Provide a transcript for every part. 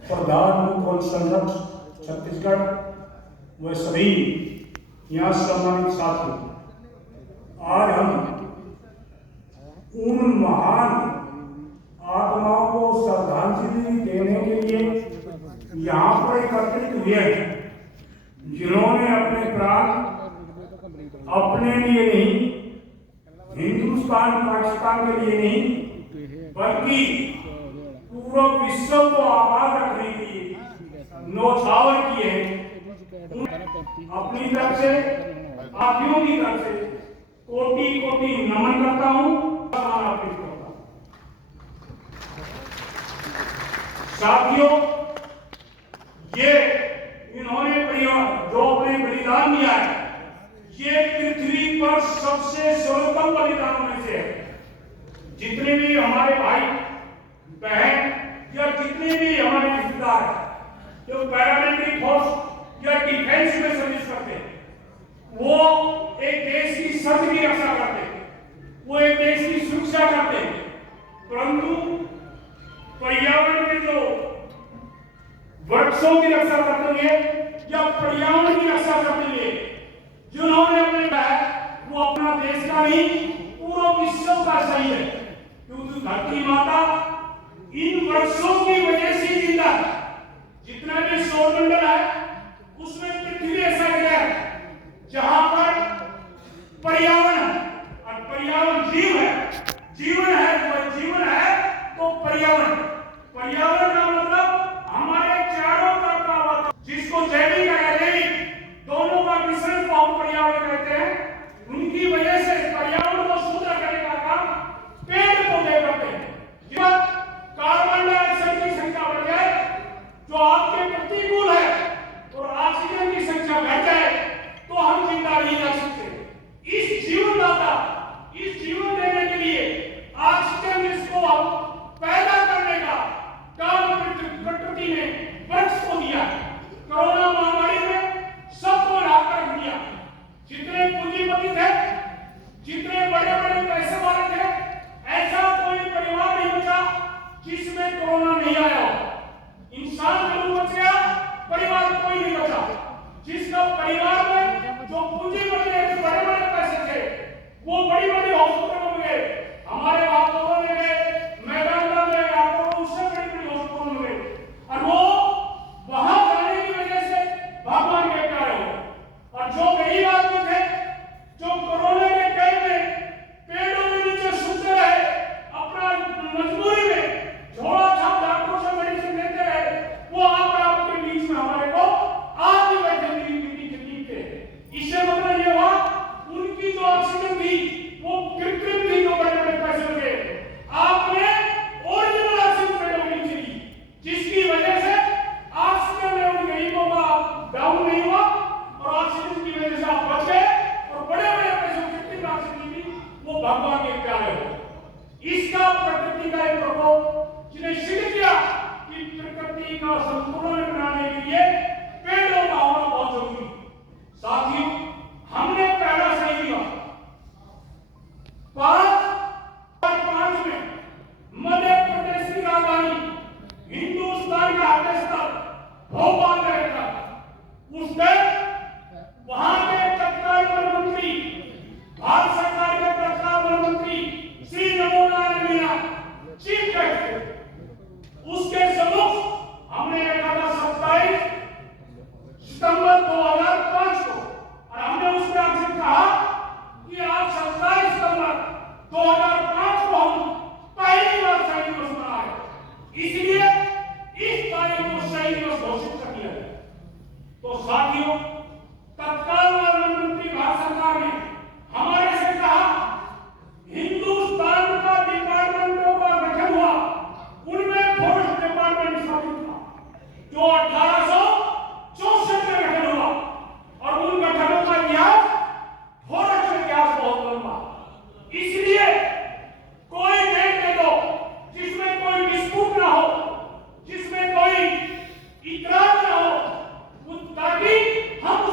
प्रधान मुख्य संरक्षक छत्तीसगढ़ व सभी यहाँ सम्मानित साथी, आज हम उन महान आत्माओं को श्रद्धांजलि देने के लिए यहाँ पर एकत्रित हुए हैं, जिन्होंने अपने प्राण अपने लिए नहीं, हिंदुस्तान पाकिस्तान के लिए नहीं, बल्कि पूरा विश्व को आबाद रखने के लिए न्यौछावर किए हैं। अपनी तरफ से, साथियों की तरफ से कोटि कोटि नमन करता हूँ। साथियों, ये इन्होंने जो अपने बलिदान दिया है, ये पृथ्वी पर सबसे सर्वोत्तम बलिदानों में से है। जितने भी हमारे भाई बहन या जितने भी हमारे रिश्तेदार जो पैरामिलिट्री फोर्स या डिफेंस में सर्विस करते हैं, वो एक देश की सर्द की रक्षा करते हैं, वो एक देश की सुरक्षा करते हैं, परंतु पर्यावरण के जो वृक्षों की रक्षा करते हुए या पर्यावरण की रक्षा करते हुए जिन्होंने अपने वो अपना देश का नहीं, पूरा विश्व का सही है, क्योंकि धरती माता इन वृक्षों की वजह से जिंदा है। जितना भी सौरमंडल है उसमें पृथ्वी ऐसा ग्रह है जहां पर पर्यावरण और पर्यावरण जीव है, जीवन है, वो जीवन है तो पर्यावरण का मतलब हमारे चारों तरफ का वातावरण, जिसको जैविक और अजैविक दोनों का मिश्रण को हम पर्यावरण कहते हैं। उनकी वजह से पर्यावरण को शुद्ध करने का काम पेड़ पौधे करते हैं। जब कार्बन डाइऑक्साइड की संख्या बढ़ जाए जो आपके प्रतिकूल है और ऑक्सीजन की संख्या घट जाए तो हम जिंदा नहीं रह सकते। इस जीवनदाता, इस जीवन देने के लिए ऑक्सीजन इसको पैदा करने का काम प्रकृति ने वृक्ष को दिया। कोरोना महामारी में सबको लाकर दिया। जितने पूंजीपति थे, जितने बड़े बड़े पैसे वाले थे, ऐसा कोई परिवार नहीं बचा जिसमें कोरोना नहीं आया हो। इंसान जरूर बच गया, परिवार कोई नहीं बचा। जिसका परिवार में जो पूंजीपति थे, बड़े बड़े पैसे थे, वो बड़ी बड़ी हॉस्पिटलों में गए, हमारे बापों में गए, मैदान में गए, आपको उससे बड़ी बड़ी हॉस्पिटलों में गए, और वो वहां जाने की वजह से भगवान के प्यारे हो। और जो गरीब आदमी थे, जो कोरोना के टाइम में पेड़ों के नीचे सुनते रहे, अपना मजबूरी में झोला छाप डॉक्टरों से मेडिसिन लेते रहे, वो आपके बीच में हमारे को आज भी बैठे तकलीफ थे। इससे मतलब ये हुआ उनकी जो ऑक्सीजन थी वो कृत्रिम थी, जो बड़े बड़े पैसे लगे। आपने ओरिजिनल ऑक्सीजन पेड़ों के नीचे दी, जिसकी वजह से ऑक्सीजन लेवल गरीबों का डाउन नहीं हुआ और ऑक्सीजन की वजह से आप बच गए और बड़े बड़े पैसों कृत्रिम ऑक्सीजन दी, वो भगवान के प्यारे हो। इसका प्रकृति का एक प्रकोप जिन्हें सिद्ध किया कि प्रकृति का संतुलन बनाने के लिए पेड़ों का होना बहुत जरूरी। साथियों, हमने पहला सही दिया 5 में मध्य प्रदेश की राजधानी हिंदुस्तान का स्थल भोपाल में रहता। उस दिन वहां के तत्काल वन मंत्री, भारत सरकार के तत्काल वन मंत्री श्री नमो नारायण मीना चीफ गेस्ट थे। उसके सम्मुख हमने रखा था 27 सितंबर 2005 को, और हमने उसके आपसे कहा कि आज 27 सितंबर 2005 को हम पहली बार शहीद दिवस मनाए, इसलिए इस तारीख को शहीद दिवस घोषित कर दिया गया। तो साथियों, तत्काल वन मंत्री भारत सरकार ने हमारे से कहा, हिंदुस्तान का डिपार्टमेंटों का गठन हुआ, उनमें फॉरेस्ट डिपार्टमेंट शामिल था, जो 1864 में गठन हुआ, और उन गठनों का इतिहास, फॉरेस्ट का इतिहास बहुत लंबा। इसलिए कोई डेट दे दो जिसमें कोई डिस्प्यूट ना हो, जिसमें कोई इतराज ना हो, ताकि हम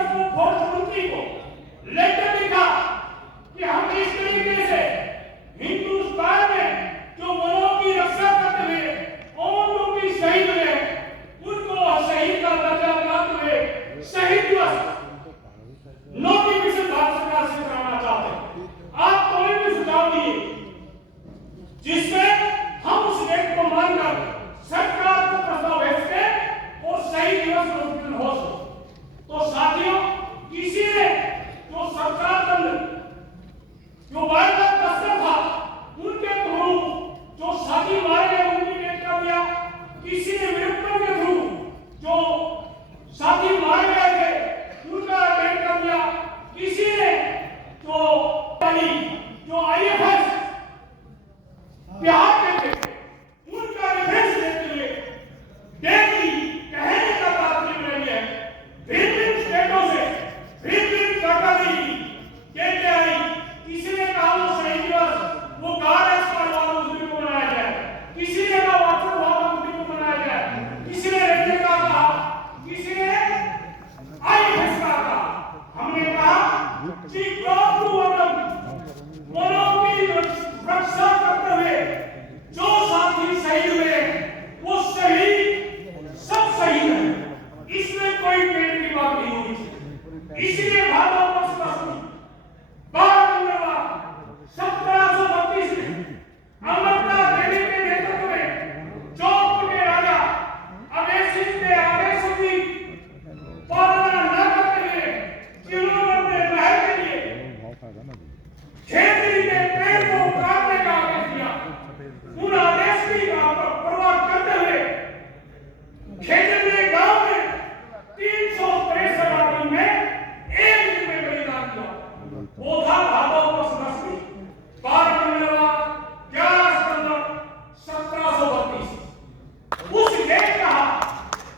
सबको फोर्स मंत्री को लेटर लिखा कि हम इस तरीके से हिंदुस्तान में जो वनों की रक्षा करते हुए और जो भी शहीद हुए उनको शहीद का दर्जा दिलाते हुए शहीद दिवस नोटिफिकेशन भारत सरकार से कराना चाहते हैं। आप कोई भी सुझाव दिए जिसमें हम उस डेट को मानकर सरकार को प्रस्ताव भेजते और शहीद दिवस नोटिफिकेशन हो सके। तो साथियों, किसी ने जो सरकार दंड जो वायरल तस्कर था उनके थ्रू जो साथी मारे गए उनकी डेट कर दिया, किसी ने विरुद्ध के थ्रू जो साथी मारे गए थे उनका डेट कर दिया, किसी ने जो आईएफएस बिहार के थे उनका रेफरेंस देते हुए डेट दी। कहने का तात्पर्य नहीं है भिन्न स्टेटों से भिन्न जानकारी डेट आई। किसी ने कहा वो शहीद दिवस वो गार्ड एक्सपर्ट वाला उस दिन को मनाया जाए, किसी ने कहा वाटर वाला उस दिन को मनाया जाए, किसी ने रेलवे का कहा, किसी ने आईएफएस का कहा। हमने कहा कि वनों की रक्षा करते हुए जो साथी शहीद हुए वो शहीद सब शहीद है, इसमें कोई पेड़ की बात नहीं होगी। इसलिए भारत